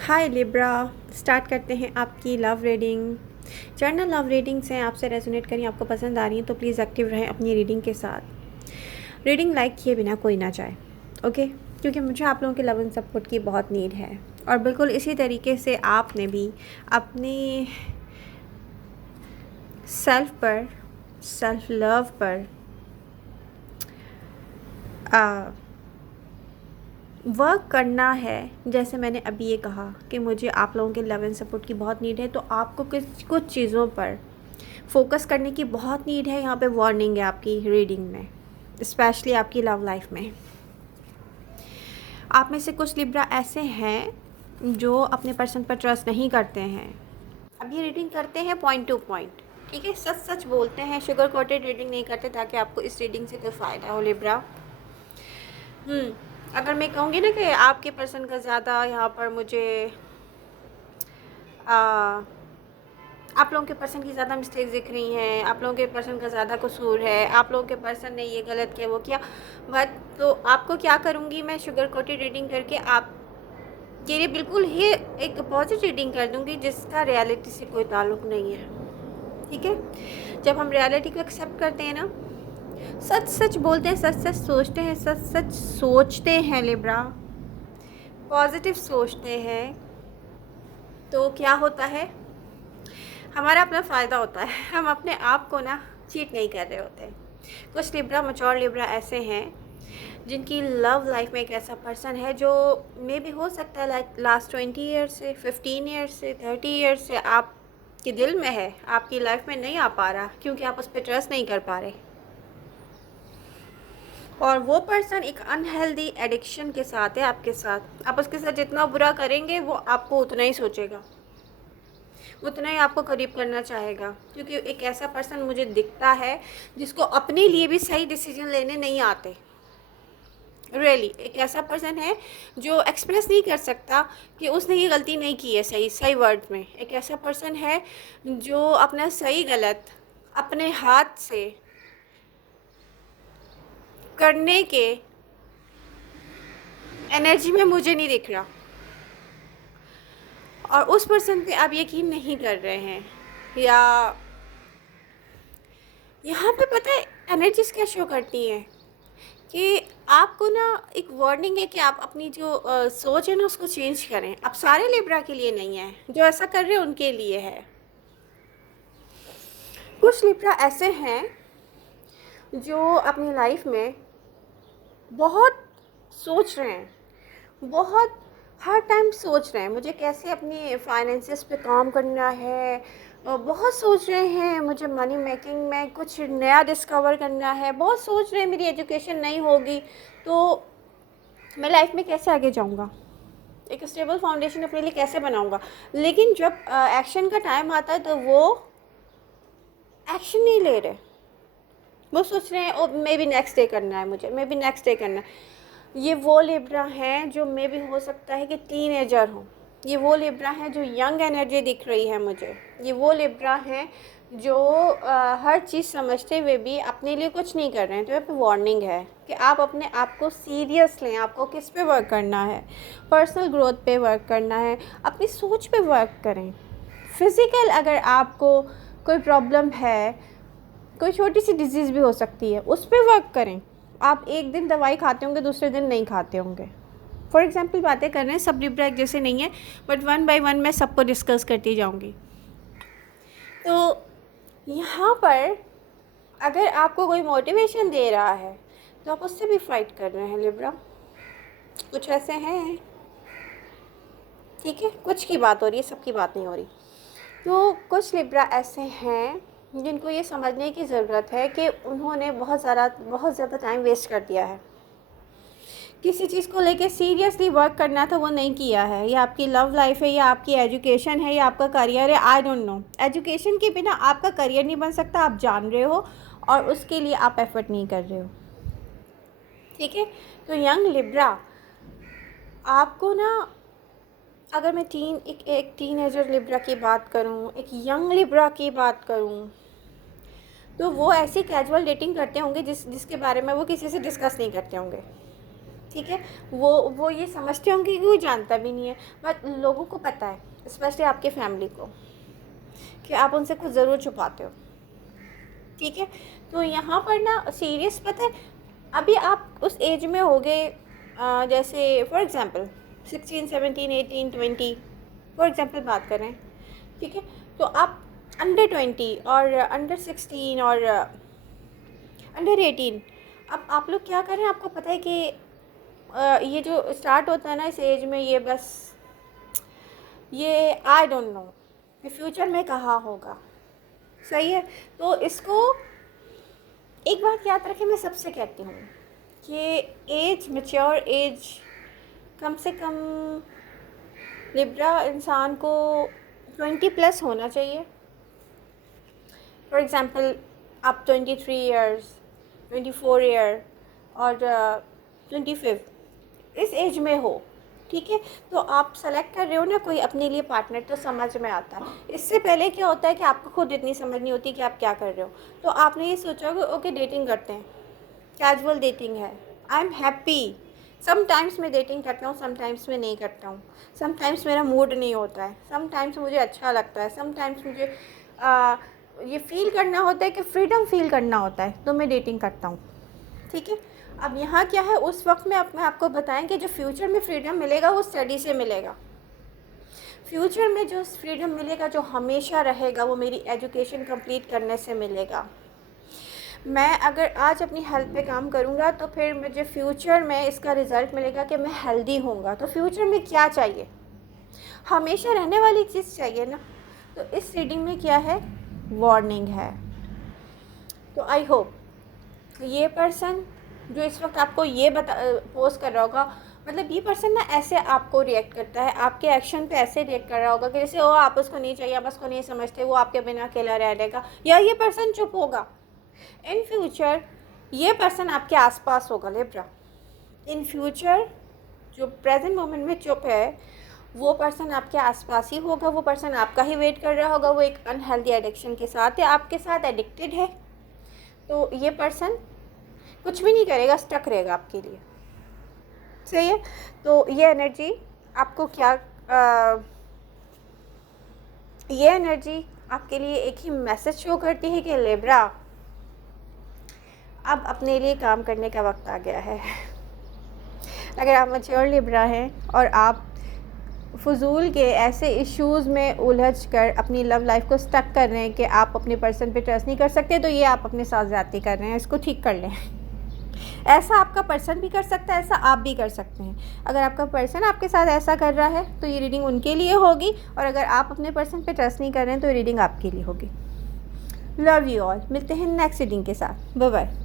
हाय Libra. Start करते हैं आपकी love reading. Journal love readings हैं, आपसे रेजोनेट करें, आपको पसंद आ रही हैं तो प्लीज़ एक्टिव रहें अपनी रीडिंग के साथ। रीडिंग लाइक किए बिना कोई ना जाए, ओके? क्योंकि मुझे आप लोगों के लव एंड सपोर्ट की बहुत नीड है, और बिल्कुल इसी तरीके से आपने भी अपनी सेल्फ पर, सेल्फ लव पर वर्क करना है। जैसे मैंने अभी ये कहा कि मुझे आप लोगों के लव एंड सपोर्ट की बहुत नीड है, तो आपको कुछ चीज़ों पर फोकस करने की बहुत नीड है। यहाँ पे वार्निंग है आपकी रीडिंग में, स्पेशली आपकी लव लाइफ में। आप में से कुछ लिब्रा ऐसे हैं जो अपने पर्सन पर ट्रस्ट नहीं करते हैं। अब ये रीडिंग करते हैं पॉइंट टू पॉइंट, ठीक है? सच सच बोलते हैं, शुगर कोटेड रीडिंग नहीं करते, ताकि आपको इस रीडिंग से कोई फ़ायदा हो लिब्रा। अगर मैं कहूँगी ना कि आपके पर्सन का ज़्यादा यहाँ पर मुझे आप लोगों के पर्सन की ज़्यादा मिस्टेक्स दिख रही हैं, आप लोगों के पर्सन का ज़्यादा कसूर है, आप लोगों के पर्सन ने ये गलत किया वो किया, बट तो आपको क्या करूँगी मैं, शुगर कोटेड रीडिंग करके आप के लिए बिल्कुल ही एक पॉजिटिव रीडिंग कर दूँगी जिसका रियलिटी से कोई ताल्लुक़ नहीं है, ठीक है? जब हम रियलिटी को एक्सेप्ट करते हैं ना, सच सच बोलते हैं, सच सच सोचते हैं, सच सच सोचते हैं लिब्रा, पॉजिटिव सोचते हैं, तो क्या होता है, हमारा अपना फ़ायदा होता है। हम अपने आप को ना चीट नहीं कर रहे होते। कुछ लिब्रा, मैच्योर लिब्रा ऐसे हैं जिनकी लव लाइफ में एक ऐसा पर्सन है जो मे भी हो सकता है लाइक लास्ट 20 ईयर्स से, 15 ईयर्स से, 30 ईयर्स से आपके दिल में है, आपकी लाइफ में नहीं आ पा रहा क्योंकि आप उस पर ट्रस्ट नहीं कर पा रहे। और वो पर्सन एक अनहेल्दी एडिक्शन के साथ है आपके साथ। आप उसके साथ जितना बुरा करेंगे वो आपको उतना ही सोचेगा, उतना ही आपको करीब करना चाहेगा, क्योंकि एक ऐसा पर्सन मुझे दिखता है जिसको अपने लिए भी सही डिसीजन लेने नहीं आते। रियली एक ऐसा पर्सन है जो एक्सप्रेस नहीं कर सकता कि उसने ये गलती नहीं की है, सही सही वर्ड में। एक ऐसा पर्सन है जो अपना सही गलत अपने हाथ से करने के एनर्जी में मुझे नहीं दिख रहा, और उस पर्सन पे आप यकीन नहीं कर रहे हैं। या यहाँ पे पता है एनर्जीज क्या शो करती हैं कि आपको ना एक वार्निंग है कि आप अपनी जो सोच है ना उसको चेंज करें। अब सारे लिब्रा के लिए नहीं है, जो ऐसा कर रहे हैं उनके लिए है। कुछ लिब्रा ऐसे हैं जो अपनी लाइफ में बहुत सोच रहे हैं, बहुत हर टाइम सोच रहे हैं मुझे कैसे अपनी फाइनेंसेस पे काम करना है, बहुत सोच रहे हैं मुझे मनी मेकिंग में कुछ नया डिस्कवर करना है, बहुत सोच रहे हैं मेरी एजुकेशन नहीं होगी तो मैं लाइफ में कैसे आगे जाऊंगा, एक स्टेबल फाउंडेशन अपने लिए कैसे बनाऊंगा। लेकिन जब एक्शन का टाइम आता है तो वो एक्शन नहीं ले रहे। वो सोच रहे हैं ओ मे बी नेक्स्ट डे करना है, मुझे मे बी नेक्स्ट डे करना है। ये वो लिब्रा हैं जो मे भी हो सकता है कि टीनेजर हों। ये वो लिब्रा हैं जो यंग एनर्जी दिख रही है मुझे। ये वो लिब्रा हैं जो हर चीज़ समझते हुए भी अपने लिए कुछ नहीं कर रहे हैं। तो यहाँ पे वार्निंग है कि आप अपने आप को सीरियस लें। आपको किस पे वर्क करना है? पर्सनल ग्रोथ पे वर्क करना है, अपनी सोच पे वर्क करें। फिज़िकल अगर आपको कोई प्रॉब्लम है, कोई छोटी सी डिजीज़ भी हो सकती है, उस पर वर्क करें। आप एक दिन दवाई खाते होंगे, दूसरे दिन नहीं खाते होंगे। फॉर एग्ज़ाम्पल बातें कर रहे हैं, सब लिब्रा एक जैसे नहीं है, बट वन बाय वन मैं सबको डिस्कस करती जाऊंगी। तो यहाँ पर अगर आपको कोई मोटिवेशन दे रहा है तो आप उससे भी फाइट कर रहे हैं लिब्रा। कुछ ऐसे हैं, ठीक है? कुछ की बात हो रही है, सबकी बात नहीं हो रही। तो कुछ लिब्रा ऐसे हैं जिनको ये समझने की ज़रूरत है कि उन्होंने बहुत ज़्यादा टाइम वेस्ट कर दिया है। किसी चीज़ को लेके सीरियसली वर्क करना था वो नहीं किया है। या आपकी लव लाइफ है, या आपकी एजुकेशन है, या आपका करियर है, आई डोंट नो। एजुकेशन के बिना आपका करियर नहीं बन सकता, आप जान रहे हो, और उसके लिए आप एफर्ट नहीं कर रहे हो, ठीक है? तो यंग लिब्रा, आपको ना, अगर मैं एक टीनेजर लिब्रा की बात करूं, एक यंग लिब्रा की बात करूं, तो वो ऐसी कैजुअल डेटिंग करते होंगे जिसके बारे में वो किसी से डिस्कस नहीं करते होंगे, ठीक है, वो ये समझते होंगे कि वो जानता भी नहीं है, बट लोगों को पता है, स्पेशली आपके फैमिली को, कि आप उनसे कुछ ज़रूर छुपाते हो। ठीक है, तो यहाँ पर ना सीरियस पता है, अभी आप उस एज में हो गए, जैसे फॉर एग्ज़ाम्पल 16, 17, 18, 20 फॉर एग्ज़ाम्पल बात करें। ठीक है, तो आप अंडर 20 और अंडर 16 और अंडर 18, अब आप लोग क्या करें, आपको पता है कि ये जो स्टार्ट होता है ना इस एज में, ये बस ये आई डोंट नो कि फ्यूचर में कहाँ होगा। सही है, तो इसको एक बात याद रखें, मैं सबसे कहती हूँ कि एज, मैच्योर एज कम से कम लिब्रा इंसान को 20+ होना चाहिए। फॉर एग्ज़ाम्पल आप 23 ईयर्स, 24 ईयर और 25 इस एज में हो। ठीक है, तो आप सेलेक्ट कर रहे हो ना कोई अपने लिए पार्टनर, तो समझ में आता है। इससे पहले क्या होता है कि आपको खुद इतनी समझ नहीं होती कि आप क्या कर रहे हो, तो आपने ये सोचा कि ओके डेटिंग करते हैं, कैजुअल डेटिंग है, आई एम हैप्पी। समटाइम्स मैं डेटिंग करता हूँ, समटाइम्स मैं नहीं करता हूँ, समटाइम्स मेरा मूड नहीं होता है, समटाइम्स मुझे अच्छा लगता है, समटाइम्स मुझे ये फ़ील करना होता है कि फ्रीडम फ़ील करना होता है, तो मैं डेटिंग करता हूँ। ठीक है, अब यहाँ क्या है, उस वक्त में आपको बताएं कि जो फ्यूचर में फ्रीडम मिलेगा वो स्टडी से मिलेगा। फ्यूचर में जो फ्रीडम मिलेगा, जो हमेशा रहेगा, वो मेरी एजुकेशन कंप्लीट करने से मिलेगा। मैं अगर आज अपनी हेल्थ पे काम करूँगा तो फिर मुझे फ्यूचर में इसका रिज़ल्ट मिलेगा कि मैं हेल्दी होऊंगा। तो फ्यूचर में क्या चाहिए, हमेशा रहने वाली चीज़ चाहिए ना। तो इस रीडिंग में क्या है, वार्निंग है। तो आई होप ये पर्सन जो इस वक्त आपको ये पोस्ट कर रहा होगा, मतलब ये पर्सन ना ऐसे आपको रिएक्ट करता है, आपके एक्शन पे ऐसे रिएक्ट कर रहा होगा कि जैसे ओ आप उसको नहीं चाहिए, आप उसको नहीं समझते, वो आपके बिना अकेला रह लेगा, या ये पर्सन चुप होगा। इन फ्यूचर ये पर्सन आपके आसपास होगा लिब्रा। इन फ्यूचर जो प्रेजेंट मोमेंट में चुप है, वो पर्सन आपके आसपास ही होगा, वो पर्सन आपका ही वेट कर रहा होगा, वो एक अनहेल्दी एडिक्शन के साथ है, आपके साथ एडिक्टेड है। तो ये पर्सन कुछ भी नहीं करेगा, स्टक रहेगा आपके लिए। सही है, तो ये एनर्जी आपको क्या ये एनर्जी आपके लिए एक ही मैसेज शो करती है कि लिब्रा अब अपने लिए काम करने का वक्त आ गया है। अगर आप मैच्योर लिब्रा हैं और आप फजूल के ऐसे इश्यूज़ में उलझ कर अपनी लव लाइफ को स्टक कर रहे हैं कि आप अपने पर्सन पे ट्रस्ट नहीं कर सकते, तो ये आप अपने साथ ज़्यादती कर रहे हैं, इसको ठीक कर लें। ऐसा आपका पर्सन भी कर सकता है, ऐसा आप भी कर सकते हैं। अगर आपका पर्सन आपके साथ ऐसा कर रहा है तो ये रीडिंग उनके लिए होगी, और अगर आप अपने पर्सन पे ट्रस्ट नहीं कर रहे हैं तो ये रीडिंग आपके लिए होगी। लव यू ऑल, मिलते हैं नेक्स्ट रीडिंग के साथ, बाय बाय।